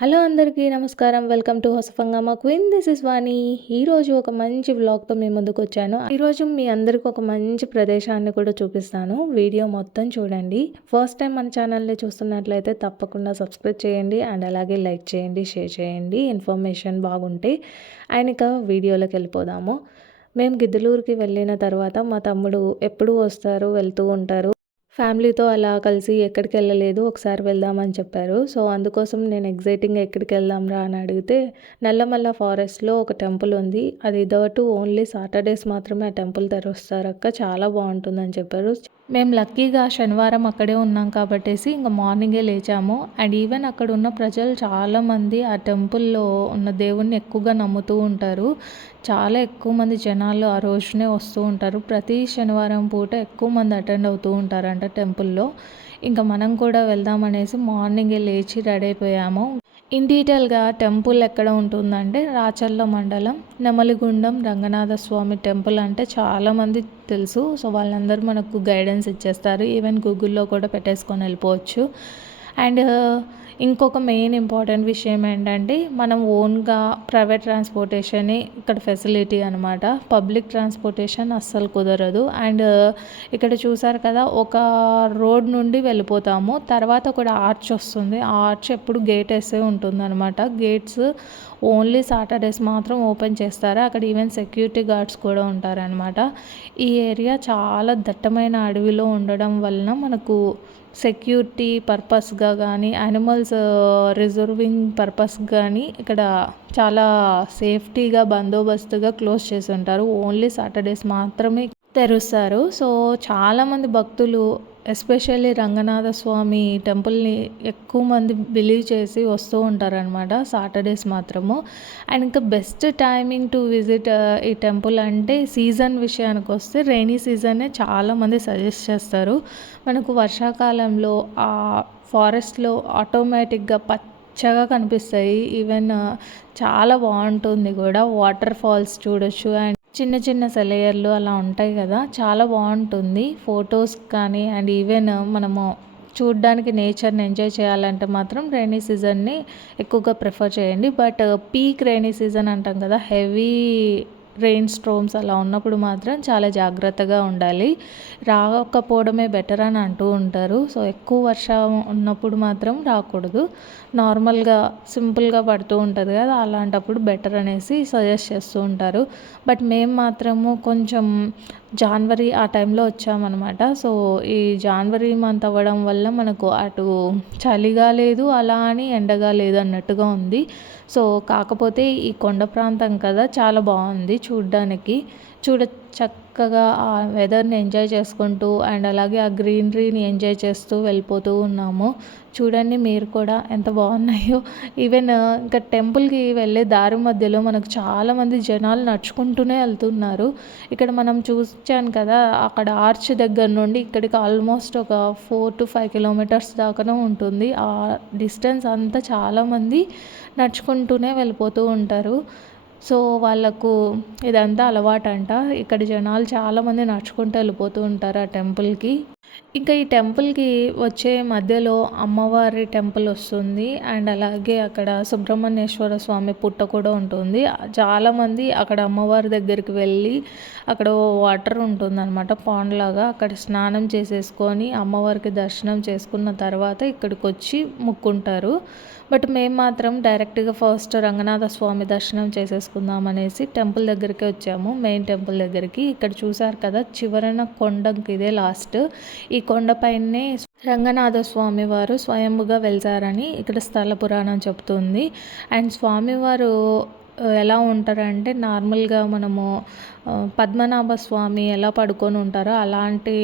Hello అందరికీ నమస్కారం. Welcome to Hosaphangamma queen. This is Vani. ఈరోజు ఒక మంచి వ్లాగ్తో మీ ముందుకు వచ్చాను. ఈరోజు మీ అందరికి ఒక మంచి ప్రదేశాన్ని కూడా చూపిస్తాను. వీడియో మొత్తం చూడండి. ఫస్ట్ టైం మన ఛానల్ని చూస్తున్నట్లయితే తప్పకుండా సబ్స్క్రైబ్ చేయండి అండ్ అలాగే లైక్ చేయండి షేర్ చేయండి. ఇన్ఫర్మేషన్ బాగుంటే ఆయన ఇక వీడియోలోకి వెళ్ళిపోదాము. మేము గిద్దలూరుకి వెళ్ళిన తర్వాత మా తమ్ముడు ఎప్పుడు వస్తారు వెళ్తూ ఉంటారు. ఫ్యామిలీతో అలా కలిసి ఎక్కడికి వెళ్ళలేదు ఒకసారి వెళ్దామని చెప్పారు. సో అందుకోసం నేను ఎగ్జైటింగ్ ఎక్కడికి వెళ్దాం రా అని అడిగితే నల్లమల్ల ఫారెస్ట్లో ఒక టెంపుల్ ఉంది. అది ఇదవటు ఓన్లీ సాటర్డేస్ మాత్రమే ఆ టెంపుల్ తెరుస్తారు అక్క. చాలా బాగుంటుందని చెప్పారు. మేము లక్కీగా శనివారం అక్కడే ఉన్నాం కాబట్టేసి ఇంకా మార్నింగే లేచాము. అండ్ ఈవెన్ అక్కడ ఉన్న ప్రజలు చాలామంది ఆ టెంపుల్లో ఉన్న దేవుణ్ణి ఎక్కువగా నమ్ముతూ ఉంటారు. చాలా ఎక్కువ మంది జనాలు ఆ రోజునే వస్తూ ఉంటారు. ప్రతి శనివారం పూట ఎక్కువ మంది అటెండ్ అవుతూ ఉంటారంట టెంపుల్లో. ఇంకా మనం కూడా వెళ్దామనేసి మార్నింగే లేచి రెడీ అయిపోయాము. ఇన్ డీటెయిల్గా టెంపుల్ ఎక్కడ ఉంటుందంటే రాచర్ల మండలం నెమలిగుండం రంగనాథ స్వామి టెంపుల్ అంటే చాలామంది తెలుసు. సో వాళ్ళందరూ మనకు గైడెన్స్ ఇచ్చేస్తారు. ఈవెన్ గూగుల్లో కూడా పెట్టేసుకొని వెళ్ళిపోవచ్చు. అండ్ ఇంకొక మెయిన్ ఇంపార్టెంట్ విషయం ఏంటంటే మనం ఓన్గా ప్రైవేట్ ట్రాన్స్పోర్టేషన్ ఇక్కడ ఫెసిలిటీ అనమాట పబ్లిక్ ట్రాన్స్పోర్టేషన్ అస్సలు కుదరదు. అండ్ uh, ఇక్కడ చూసారు కదా ఒక రోడ్ నుండి వెళ్ళిపోతాము. తర్వాత ఒక ఆర్చ్ వస్తుంది. ఆ ఆర్చ్ ఎప్పుడు గేట్ వేసే ఉంటుంది అనమాట గేట్స్ ఓన్లీ సాటర్డేస్ మాత్రం ఓపెన్ చేస్తారు? అక్కడ ఈవెన్ సెక్యూరిటీ గార్డ్స్ కూడా ఉంటారనమాట ఈ ఏరియా చాలా దట్టమైన అడవిలో ఉండడం వలన మనకు సెక్యూరిటీ పర్పస్గా కానీ యానిమల్స్ రిజర్వింగ్ పర్పస్ కానీ ఇక్కడ చాలా సేఫ్టీగా బందోబస్తుగా క్లోజ్ చేసి ఉంటారు. ఓన్లీ సాటర్డేస్ మాత్రమే తెరుస్తారు. సో చాలామంది భక్తులు ఎస్పెషల్లీ రంగనాథ స్వామి టెంపుల్ని ఎక్కువ మంది బిలీవ్ చేసి వస్తూ ఉంటారనమాట సాటర్డేస్ మాత్రము. అండ్ ఇంకా బెస్ట్ టైమింగ్ టు విజిట్ ఈ టెంపుల్ అంటే సీజన్ విషయానికి వస్తే రైనీ సీజనే చాలామంది సజెస్ట్ చేస్తారు. మనకు వర్షాకాలంలో ఆ ఫారెస్ట్లో ఆటోమేటిక్గా పచ్చగా కనిపిస్తాయి. ఈవెన్ చాలా బాగుంటుంది కూడా. వాటర్ ఫాల్స్ చూడొచ్చు అండ్ చిన్న చిన్న సెలయర్లు అలా ఉంటాయి కదా చాలా బాగుంటుంది. ఫొటోస్ కానీ అండ్ ఈవెన్ మనము చూడ్డానికి నేచర్ని ఎంజాయ్ చేయాలంటే మాత్రం రైనీ సీజన్ని ఎక్కువగా ప్రిఫర్ చేయండి. బట్ పీక్ రైనీ సీజన్ అంటాం కదా హెవీ రెయిన్ స్ట్రోమ్స్ అలా ఉన్నప్పుడు మాత్రం చాలా జాగ్రత్తగా ఉండాలి. రాకపోవడమే బెటర్ అని అంటూ ఉంటారు. సో ఎక్కువ వర్షం ఉన్నప్పుడు మాత్రం రాకూడదు. నార్మల్గా సింపుల్గా పడుతూ ఉంటుంది కదా అలాంటప్పుడు బెటర్ అనేసి సజెస్ట్ చేస్తూ ఉంటారు. బట్ మేము మాత్రము కొంచెం జాన్వరి ఆ టైంలో వచ్చామన్నమాట. సో ఈ జాన్వరి మంత్ అవ్వడం వల్ల మనకు అటు చలిగా లేదు అలా అని ఎండగా లేదు అన్నట్టుగా ఉంది. సో కాకపోతే ఈ కొండ ప్రాంతం కదా చాలా బాగుంది చూడ్డానికి. చూడ చక్కగా ఆ వెదర్ని ఎంజాయ్ చేసుకుంటూ అండ్ అలాగే ఆ గ్రీనరీని ఎంజాయ్ చేస్తూ వెళ్ళిపోతూ ఉన్నాము. చూడండి మీరు కూడా ఎంత బాగున్నాయో. ఈవెన్ ఇంకా టెంపుల్కి వెళ్ళే దారి మధ్యలో మనకు చాలామంది జనాలు నడుచుకుంటూనే వెళ్తున్నారు. ఇక్కడ మనం చూసాను కదా అక్కడ ఆర్చ్ దగ్గర నుండి ఇక్కడికి ఆల్మోస్ట్ ఒక ఫోర్ టు ఫైవ్ కిలోమీటర్స్ దాకానే ఉంటుంది. ఆ డిస్టెన్స్ అంతా చాలామంది నడుచుకుంటూనే వెళ్ళిపోతూ ఉంటారు. సో వాళ్ళకు ఇదంతా అలవాటంట. ఇక్కడ జనాలు చాలామంది నడుచుకుంటూ వెళ్ళిపోతూ ఉంటారు ఆ టెంపుల్కి. ఇంకా ఈ టెంపుల్కి వచ్చే మధ్యలో అమ్మవారి టెంపుల్ వస్తుంది. అండ్ అలాగే అక్కడ సుబ్రహ్మణ్యేశ్వర స్వామి పుట్ట కూడా ఉంటుంది. చాలామంది అక్కడ అమ్మవారి దగ్గరికి వెళ్ళి అక్కడ వాటర్ ఉంటుంది అనమాట పాండ్ లాగా. అక్కడ స్నానం చేసేసుకొని అమ్మవారికి దర్శనం చేసుకున్న తర్వాత ఇక్కడికి వచ్చి ముక్కుంటారు. బట్ మేము మాత్రం డైరెక్ట్గా ఫస్ట్ రంగనాథ స్వామి దర్శనం చేసేసుకుందాం అనేసి టెంపుల్ దగ్గరికి వచ్చాము. మెయిన్ టెంపుల్ దగ్గరికి. ఇక్కడ చూసారు కదా చివరన కొండకి ఇదే లాస్ట్. ఈ కొండపైనే రంగనాథ స్వామి వారు స్వయంగా వెళ్తారని ఇక్కడ స్థల పురాణం చెప్తుంది. అండ్ స్వామివారు ఎలా ఉంటారంటే నార్మల్గా మనము పద్మనాభ స్వామి ఎలా పడుకొని ఉంటారో అలాంటి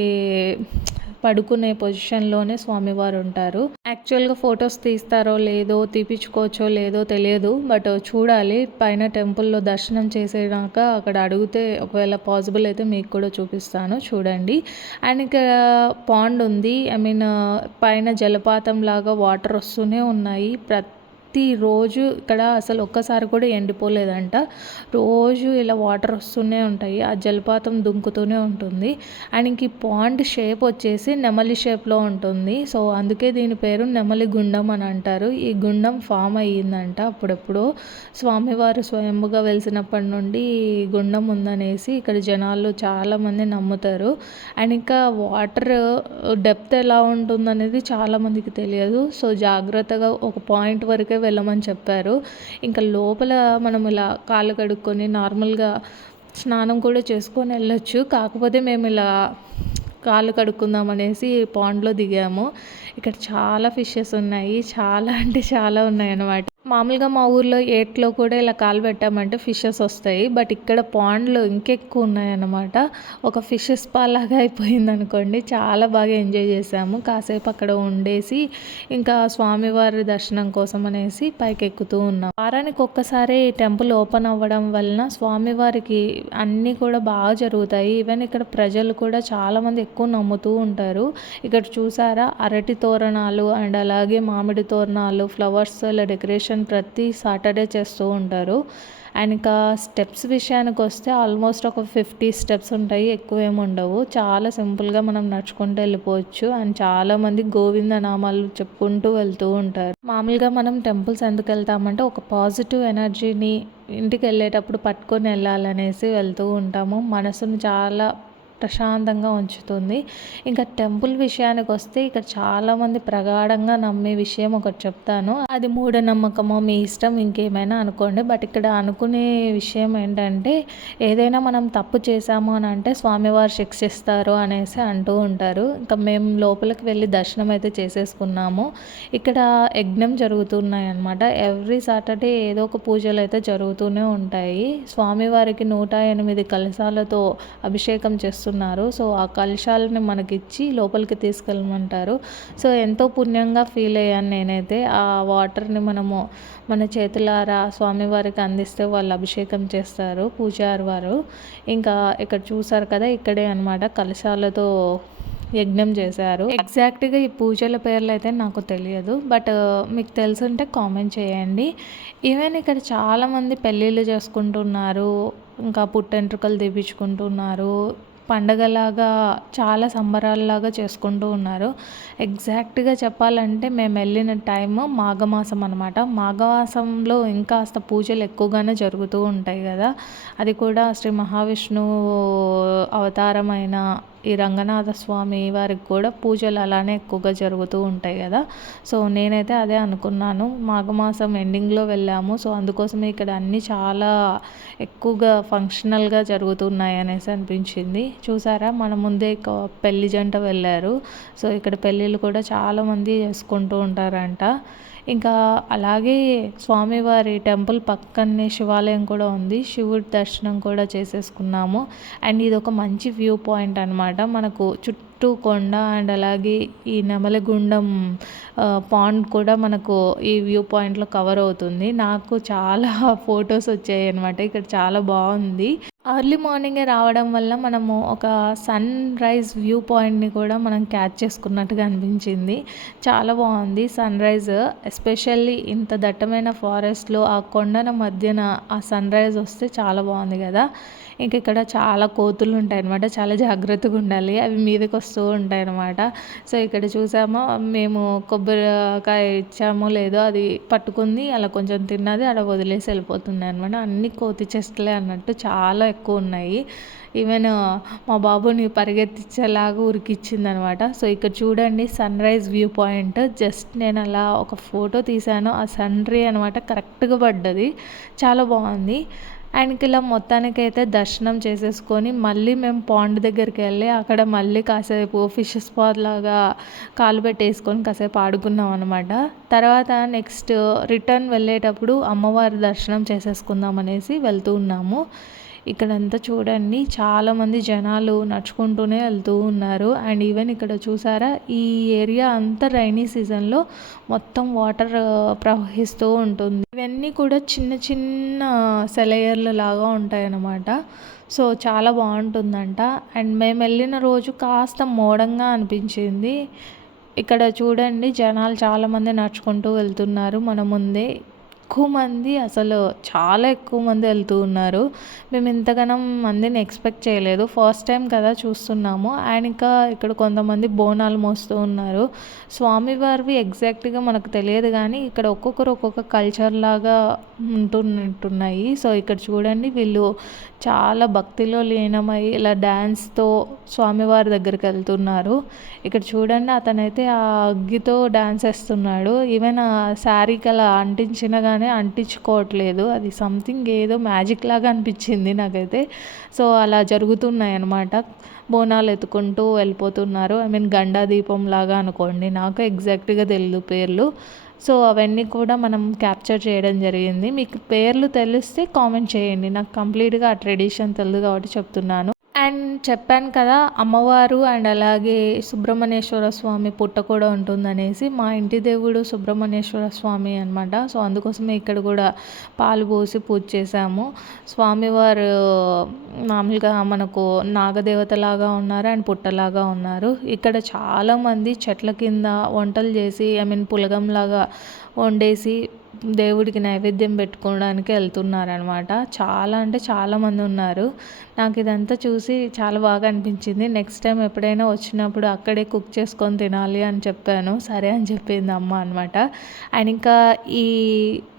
పడుకునే పొజిషన్లోనే స్వామివారు ఉంటారు. యాక్చువల్గా ఫొటోస్ తీస్తారో లేదో తీపించుకోవచ్చో లేదో తెలియదు. బట్ చూడాలి పైన టెంపుల్లో దర్శనం చేసేదాక అక్కడ అడిగితే ఒకవేళ పాసిబుల్ అయితే మీకు కూడా చూపిస్తాను చూడండి. అండ్ ఇక్కడ పాండ్ ఉంది. ఐ మీన్ పైన జలపాతం లాగా వాటర్ వస్తూనే ఉన్నాయి. ప్రతి ప్రతిరోజు ఇక్కడ అసలు ఒక్కసారి కూడా ఎండిపోలేదంట. రోజు ఇలా వాటర్ వస్తూనే ఉంటాయి. ఆ జలపాతం దుంకుతూనే ఉంటుంది. అండ్ ఇంక ఈ పాండ్ షేప్ వచ్చేసి నెమలి షేప్లో ఉంటుంది. సో అందుకే దీని పేరు నెమలి గుండం అని అంటారు. ఈ గుండం ఫామ్ అయ్యిందంట అప్పుడప్పుడు. స్వామివారు స్వయంభుగా వెలిసినప్పటి నుండి ఈ గుండం ఉందనేసి ఇక్కడ జనాలు చాలామంది నమ్ముతారు. అండ్ ఇంకా వాటర్ డెప్త్ ఎలా ఉంటుందనేది చాలామందికి తెలియదు. సో జాగ్రత్తగా ఒక పాయింట్ వరకే వెళ్ళమని చెప్పారు. ఇంకా లోపల మనం ఇలా కాళ్ళు కడుక్కొని నార్మల్గా స్నానం కూడా చేసుకొని వెళ్ళొచ్చు. కాకపోతే మేము ఇలా కాళ్ళు కడుక్కుందాం అనేసి పాండ్లో దిగాము. ఇక్కడ చాలా ఫిషెస్ ఉన్నాయి. చాలా అంటే చాలా ఉన్నాయి అన్నమాట మామూలుగా మా ఊర్లో ఏట్లో కూడా ఇలా కాలు పెట్టామంటే ఫిషెస్ వస్తాయి. బట్ ఇక్కడ పాండ్లో ఇంకెక్కువ ఉన్నాయన్నమాట. ఒక ఫిషెస్ పాలాగా అయిపోయింది అనుకోండి. చాలా బాగా ఎంజాయ్ చేసాము. కాసేపు అక్కడ ఉండేసి ఇంకా స్వామివారి దర్శనం కోసం అనేసి పైకి ఎక్కుతూ ఉన్నాం. వారానికి ఒక్కసారి ఈ టెంపుల్ ఓపెన్ అవ్వడం వలన స్వామివారికి అన్నీ కూడా బాగా జరుగుతాయి. ఈవెన్ ఇక్కడ ప్రజలు కూడా చాలామంది ఎక్కువ నమ్ముతూ ఉంటారు. ఇక్కడ చూసారా? అరటి తోరణాలు అండ్ అలాగే మామిడి తోరణాలు ఫ్లవర్స్ ఇలా డెకరేషన్ ప్రతి సాటర్డే చేస్తూ ఉంటారు. అండ్ ఇంకా స్టెప్స్ విషయానికి వస్తే ఆల్మోస్ట్ ఒక ఫిఫ్టీ స్టెప్స్ ఉంటాయి. ఎక్కువ ఏమి ఉండవు. చాలా సింపుల్గా మనం నడుచుకుంటూ వెళ్ళిపోవచ్చు. అండ్ చాలామంది గోవింద నామాలు చెప్పుకుంటూ వెళ్తూ ఉంటారు. మామూలుగా మనం టెంపుల్స్ ఎందుకు వెళ్తామంటే ఒక పాజిటివ్ ఎనర్జీని ఇంటికి వెళ్ళేటప్పుడు పట్టుకొని వెళ్ళాలనేసి వెళ్తూ ఉంటాము. మనసును చాలా ప్రశాంతంగా ఉంచుతుంది. ఇంకా టెంపుల్ విషయానికి వస్తే ఇక్కడ చాలామంది ప్రగాఢంగా నమ్మే విషయం ఒకటి చెప్తాను. అది మూఢనమ్మకమో మీ ఇష్టం ఇంకేమైనా అనుకోండి. బట్ ఇక్కడ అనుకునే విషయం ఏంటంటే ఏదైనా మనం తప్పు చేశాము అని అంటే స్వామివారు శిక్షిస్తారు అనేసి అంటూ ఉంటారు. ఇంకా మేము లోపలికి వెళ్ళి దర్శనం అయితే చేసేసుకున్నాము. ఇక్కడ యజ్ఞం జరుగుతున్నాయి అనమాట ఎవ్రీ సాటర్డే ఏదో ఒక పూజలు అయితే జరుగుతూనే ఉంటాయి. స్వామివారికి నూట ఎనిమిది కలశాలతో అభిషేకం వస్తున్నారు సో ఆ కలశాలని మనకిచ్చి లోపలికి తీసుకెళ్ళమంటారు. సో ఎంతో పుణ్యంగా ఫీల్ అయ్యాను నేనైతే. ఆ వాటర్ని మనము మన చేతులారా స్వామివారికి అందిస్తే వాళ్ళు అభిషేకం చేస్తారు పూజారి వారు. ఇంకా ఇక్కడ చూసారు కదా ఇక్కడే అనమాట కలశాలతో యజ్ఞం చేశారు. ఎగ్జాక్ట్గా ఈ పూజల పేర్లు అయితే నాకు తెలియదు. బట్ మీకు తెలుసుంటే కామెంట్ చేయండి. ఈవెన్ ఇక్కడ చాలామంది పెళ్ళిళ్ళు చేసుకుంటున్నారు ఇంకా పుట్టెంట్రుకలు తెప్పించుకుంటున్నారు. పండగలాగా చాలా సంబరాలలాగా చేసుకుంటూ ఉన్నారు. ఎగ్జాక్ట్గా చెప్పాలంటే మేము వెళ్ళిన టైము మాఘమాసం అనమాట మాఘమాసంలో ఇంకాస్త పూజలు ఎక్కువగానే జరుగుతూ ఉంటాయి కదా. అది కూడా శ్రీ మహావిష్ణువు అవతారమైన ఈ రంగనాథ స్వామి వారికి కూడా పూజలు అలానే ఎక్కువగా జరుగుతూ ఉంటాయి కదా. సో నేనైతే అదే అనుకున్నాను. మాఘమాసం ఎండింగ్లో వెళ్ళాము. సో అందుకోసమే ఇక్కడ అన్నీ చాలా ఎక్కువగా ఫంక్షనల్గా జరుగుతున్నాయి అనేసి అనిపించింది. చూసారా? మన ముందే పెళ్ళి జంట వెళ్ళారు. సో ఇక్కడ పెళ్ళిళ్ళు కూడా చాలామంది చేసుకుంటూ ఉంటారంట. ఇంకా అలాగే స్వామివారి టెంపుల్ పక్కనే శివాలయం కూడా ఉంది. శివుడి దర్శనం కూడా చేసేసుకున్నాము. అండ్ ఇది ఒక మంచి వ్యూ పాయింట్ అనమాట మనకు చుట్టూ కొండ అండ్ అలాగే ఈ నెమలిగుండం పాండ్ కూడా మనకు ఈ వ్యూ పాయింట్లో కవర్ అవుతుంది. నాకు చాలా ఫొటోస్ వచ్చాయి అనమాట ఇక్కడ చాలా బాగుంది. అర్లీ మార్నింగే రావడం వల్ల మనము ఒక సన్ రైజ్ వ్యూ పాయింట్ని కూడా మనం క్యాచ్ చేసుకున్నట్టుగా అనిపించింది. చాలా బాగుంది సన్ రైజ్ ఎస్పెషల్లీ ఇంత దట్టమైన ఫారెస్ట్లో ఆ కొండల మధ్యన ఆ సన్ రైజ్ వస్తే చాలా బాగుంది కదా. ఇంక ఇక్కడ చాలా కోతులు ఉంటాయి అనమాట చాలా జాగ్రత్తగా ఉండాలి. అవి మీదకి వస్తూ ఉంటాయి అనమాట సో ఇక్కడ చూసామో మేము కొబ్బరికాయ ఇచ్చామో లేదో అది పట్టుకుంది అలా కొంచెం తిన్నది అలా వదిలేసి వెళ్ళిపోతుంది అనమాట అన్ని కోతి చెస్ట్లే అన్నట్టు చాలా ఎక్కువ ఉన్నాయి. ఈవెన్ మా బాబుని పరిగెత్తించేలాగా ఉరికిచ్చింది అనమాట సో ఇక్కడ చూడండి sunrise view point just నేను అలా ఒక ఫోటో తీశాను. ఆ సన్ రే అనమాట కరెక్ట్గా పడ్డది. చాలా బాగుంది. ఆయనకి ఇలా మొత్తానికైతే దర్శనం చేసేసుకొని మళ్ళీ మేము పాండ్ దగ్గరికి వెళ్ళి అక్కడ మళ్ళీ కాసేపు ఫిష్ స్పాట్ లాగా కాలు పెట్టేసుకొని కాసేపు ఆడుకున్నాం అనమాట తర్వాత నెక్స్ట్ రిటర్న్ వెళ్ళేటప్పుడు అమ్మవారి దర్శనం చేసేసుకుందాం అనేసి వెళ్తూ ఉన్నాము. ఇక్కడంతా చూడండి. చాలామంది జనాలు నడుచుకుంటూనే వెళ్తూ ఉన్నారు. అండ్ ఈవెన్ ఇక్కడ చూసారా ఈ ఏరియా అంతా రైనీ సీజన్లో మొత్తం వాటర్ ప్రవహిస్తూ ఉంటుంది. ఇవన్నీ కూడా చిన్న చిన్న సెలయర్లు లాగా ఉంటాయన్నమాట. సో చాలా బాగుంటుందంట. అండ్ మేము వెళ్ళిన రోజు కాస్త మోడంగా అనిపించింది. ఇక్కడ చూడండి జనాలు చాలామంది నడుచుకుంటూ వెళ్తున్నారు మన ముందే. ఎక్కువ మంది అసలు చాలా ఎక్కువ మంది వెళ్తూ ఉన్నారు. మేము ఇంతగానం మందిని ఎక్స్పెక్ట్ చేయలేదు. ఫస్ట్ టైం కదా చూస్తున్నాము. అండ్ ఇంకా ఇక్కడ కొంతమంది బోనాలు మోస్తూ ఉన్నారు. స్వామివారివి ఎగ్జాక్ట్గా మనకు తెలియదు కానీ ఇక్కడ ఒక్కొక్కరు ఒక్కొక్క కల్చర్ లాగా ఉంటున్నట్టున్నాయి. సో ఇక్కడ చూడండి వీళ్ళు చాలా భక్తిలో లీనమై ఇలా డ్యాన్స్తో స్వామివారి దగ్గరికి వెళ్తున్నారు. ఇక్కడ చూడండి అతనైతే ఆ అగ్గితో డ్యాన్స్ వేస్తున్నాడు. ఈవెన్ ఆ శారీకి అలా అంటించిన కానీ అంటించుకోవట్లేదు. అది సంథింగ్ ఏదో మ్యాజిక్ లాగా అనిపించింది నాకైతే. సో అలా జరుగుతున్నాయి అన్నమాట బోనాలు ఎత్తుకుంటూ వెళ్ళిపోతున్నారు. ఐ మీన్ గండా దీపం లాగా అనుకోండి. నాకు ఎగ్జాక్ట్గా తెలియదు పేర్లు. సో అవన్నీ కూడా మనం క్యాప్చర్ చేయడం జరిగింది. మీకు పేర్లు తెలిస్తే కామెంట్ చేయండి. నాకు కంప్లీట్గా ఆ ట్రెడిషన్ తెలియదు కాబట్టి చెప్తున్నాను. అండ్ చెప్పాను కదా అమ్మవారు అండ్ అలాగే సుబ్రహ్మణ్యేశ్వర స్వామి పుట్ట కూడా ఉంటుందనేసి మా ఇంటి దేవుడు సుబ్రహ్మణ్యేశ్వర స్వామి అనమాట సో అందుకోసమే ఇక్కడ కూడా పాలు పోసి పూజ చేశాము. స్వామివారు మామూలుగా మనకు నాగదేవతలాగా ఉన్నారు అండ్ పుట్టలాగా ఉన్నారు. ఇక్కడ చాలామంది చెట్ల కింద వంటలు చేసి ఐ మీన్ పులగంలాగా వండేసి దేవుడికి నైవేద్యం పెట్టుకోవడానికి వెళ్తున్నారనమాట చాలా అంటే చాలామంది ఉన్నారు. నాకు ఇదంతా చూసి చాలా బాగా అనిపించింది. నెక్స్ట్ టైం ఎప్పుడైనా వచ్చినప్పుడు అక్కడే కుక్ చేసుకొని తినాలి అని చెప్పాను. సరే అని చెప్పింది అమ్మ అనమాట అండ్ ఇంకా ఈ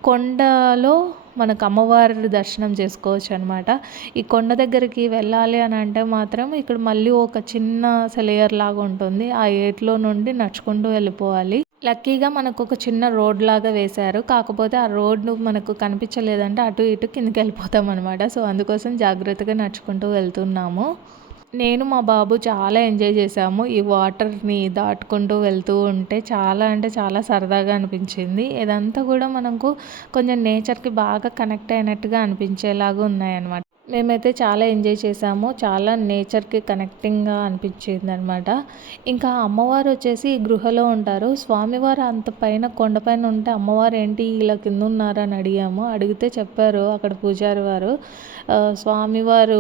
కొండలో మనకు అమ్మవారి దర్శనం చేసుకోవచ్చు అనమాట ఈ కొండ దగ్గరికి వెళ్ళాలి అని అంటే మాత్రం ఇక్కడ మళ్ళీ ఒక చిన్న సెలయర్ లాగా ఉంటుంది. ఆ ఏట్లో నుండి నడుచుకుంటూ వెళ్ళిపోవాలి. లక్కీగా మనకు ఒక చిన్న రోడ్ లాగా వేశారు. కాకపోతే ఆ రోడ్ను మనకు కనిపించలేదంటే అటు ఇటు కిందకి వెళ్ళిపోతాం అనమాట సో అందుకోసం జాగ్రత్తగా నడుచుకుంటూ వెళ్తున్నాము. నేను మా బాబు చాలా ఎంజాయ్ చేసాము ఈ వాటర్ని దాటుకుంటూ వెళ్తూ ఉంటే చాలా అంటే చాలా సరదాగా అనిపించింది. ఇదంతా కూడా మనకు కొంచెం నేచర్కి బాగా కనెక్ట్ అయినట్టుగా అనిపించేలాగా ఉన్నాయన్నమాట. మేమైతే చాలా ఎంజాయ్ చేసాము. చాలా నేచర్కి కనెక్టింగ్గా అనిపించింది అనమాట ఇంకా అమ్మవారు వచ్చేసి గృహలో ఉంటారు. స్వామివారు అంత పైన కొండపైన ఉంటే అమ్మవారు ఏంటి ఇలా కింద ఉన్నారని అడిగాము. అడిగితే చెప్పారు అక్కడ పూజారి వారు. స్వామివారు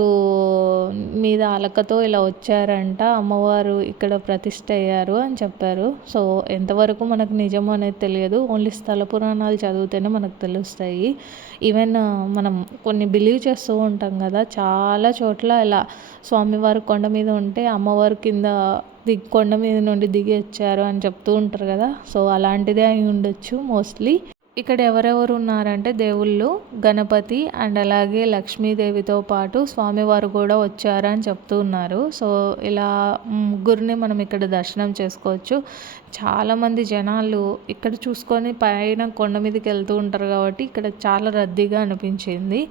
మీద అలకతో ఇలా వచ్చారంట. అమ్మవారు ఇక్కడ ప్రతిష్ట అయ్యారు అని చెప్పారు. సో ఎంతవరకు మనకు నిజం అనేది తెలియదు. ఓన్లీ స్థల పురాణాలు చదివితేనే మనకు తెలుస్తాయి. ఈవెన్ మనం కొన్ని బిలీవ్ చేస్తూ ఉంటాం కదా. చాలా చోట్ల ఇలా స్వామివారు కొండ మీద ఉంటే అమ్మవారు కింద దిగ్ కొండ మీద నుండి దిగి వచ్చారు అని చెప్తూ ఉంటారు కదా. సో అలాంటిదే అయి ఉండొచ్చు మోస్ట్లీ ఇక్కడ ఎవరెవరు ఉన్నారంటే దేవుళ్ళు గణపతి అండ్ అలాగే లక్ష్మీదేవితో పాటు స్వామివారు కూడా వచ్చారని చెప్తూ ఉన్నారు. సో ఇలా ముగ్గురిని మనం ఇక్కడ దర్శనం చేసుకోవచ్చు. చాలామంది జనాలు ఇక్కడ చూసుకొని పైన కొండ మీదకి వెళ్తూ ఉంటారు కాబట్టి ఇక్కడ చాలా రద్దీగా అనిపించింది.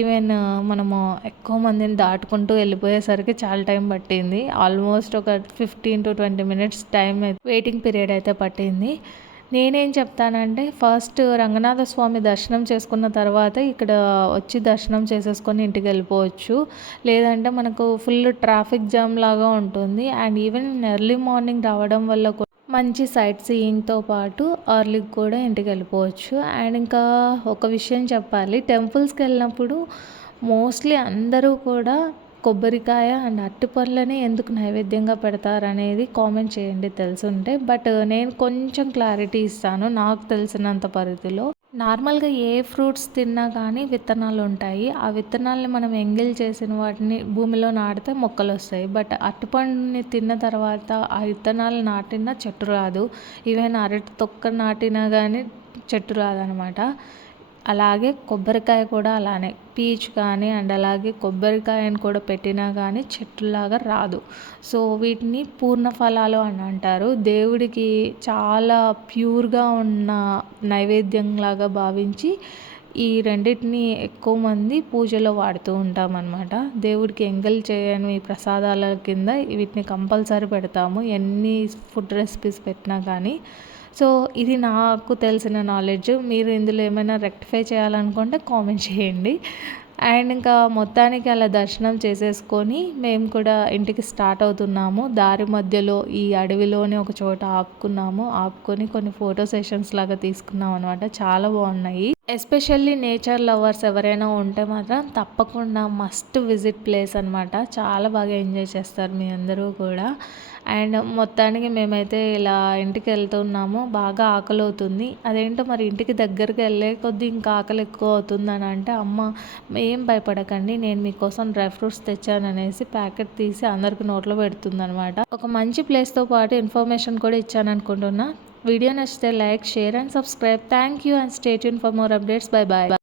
ఈవెన్ మనము ఎక్కువ మందిని దాటుకుంటూ వెళ్ళిపోయేసరికి చాలా టైం పట్టింది. ఆల్మోస్ట్ ఒక fifteen to twenty minutes time waiting period అయితే పట్టింది. నేనేం చెప్తానంటే ఫస్ట్ రంగనాథ స్వామి దర్శనం చేసుకున్న తర్వాత ఇక్కడ వచ్చి దర్శనం చేసేసుకొని ఇంటికి వెళ్ళిపోవచ్చు. లేదంటే మనకు ఫుల్ ట్రాఫిక్ జామ్ లాగా ఉంటుంది. అండ్ ఈవెన్ ఎర్లీ మార్నింగ్ రావడం వల్ల మంచి సైట్ సీయింగ్తో పాటు అర్లీకి కూడా ఇంటికి వెళ్ళిపోవచ్చు. అండ్ ఇంకా ఒక విషయం చెప్పాలి. టెంపుల్స్కి వెళ్ళినప్పుడు మోస్ట్లీ అందరూ కూడా కొబ్బరికాయ అండ్ అరటిపళ్ళని ఎందుకు నైవేద్యంగా పెడతారనేది కామెంట్ చేయండి తెలుసుంటే. బట్ నేను కొంచెం క్లారిటీ ఇస్తాను నాకు తెలిసినంత పరిధిలో. నార్మల్గా ఏ ఫ్రూట్స్ తిన్నా కానీ విత్తనాలు ఉంటాయి. ఆ విత్తనాలని మనం ఎంగిల్ చేసిన వాటిని భూమిలో నాటితే మొక్కలు వస్తాయి. బట్ అరటిపండుని తిన్న తర్వాత ఆ విత్తనాలు నాటిన చెట్టు రాదు. ఈవెన్ అరటి తొక్క నాటినా కానీ చెట్టు రాదనమాట. అలాగే కొబ్బరికాయ కూడా అలానే పీచ్ కానీ అండ్ అలాగే కొబ్బరికాయను కూడా పెట్టినా కానీ చెట్టులాగా రాదు. సో వీటిని పూర్ణ ఫలాలు అని అంటారు. దేవుడికి చాలా ప్యూర్గా ఉన్న నైవేద్యంలాగా భావించి ఈ రెండింటిని ఎక్కువ మంది పూజలో వాడుతూ ఉంటాం అనమాట దేవుడికి ఎంగల్ చేయని ప్రసాదాల కింద వీటిని కంపల్సరీ పెడతాము. ఎన్ని ఫుడ్ రెసిపీస్ పెట్టినా కానీ సో ఇది నాకు తెలిసిన నాలెడ్జ్ మీరు ఇందులో ఏమైనా రెక్టిఫై చేయాలనుకుంటే కామెంట్ చేయండి. అండ్ ఇంకా మొత్తానికి అలా దర్శనం చేసేసుకొని మేము కూడా ఇంటికి స్టార్ట్ అవుతున్నాము. దారి మధ్యలో ఈ అడవిలోనే ఒక చోట ఆపుకున్నాము. ఆపుకొని కొన్ని ఫోటో సెషన్స్ లాగా తీసుకున్నాం అనమాట చాలా బాగున్నాయి. ఎస్పెషల్లీ నేచర్ లవర్స్ ఎవరైనా ఉంటే మాత్రం తప్పకుండా మస్ట్ విజిట్ ప్లేస్ అనమాట చాలా బాగా ఎంజాయ్ చేస్తారు మీ అందరూ కూడా. అండ్ మొత్తానికి మేమైతే ఇలా ఇంటికి వెళ్తున్నాము. బాగా ఆకలి అవుతుంది అదేంటో మరి ఇంటికి దగ్గరికి వెళ్ళే కొద్దీ ఇంకా ఆకలి ఎక్కువ అవుతుందని అంటే అమ్మ ఏం భయపడకండి. నేను మీకోసం డ్రై ఫ్రూట్స్ తెచ్చాననేసి ప్యాకెట్ తీసి అందరికి నోట్లో పెడుతుంది అనమాట ఒక మంచి ప్లేస్తో పాటు ఇన్ఫర్మేషన్ కూడా ఇచ్చాను అనుకుంటున్నా. వీడియో నచ్చితే like share and subscribe thank you and stay Yoon for more updates bye bye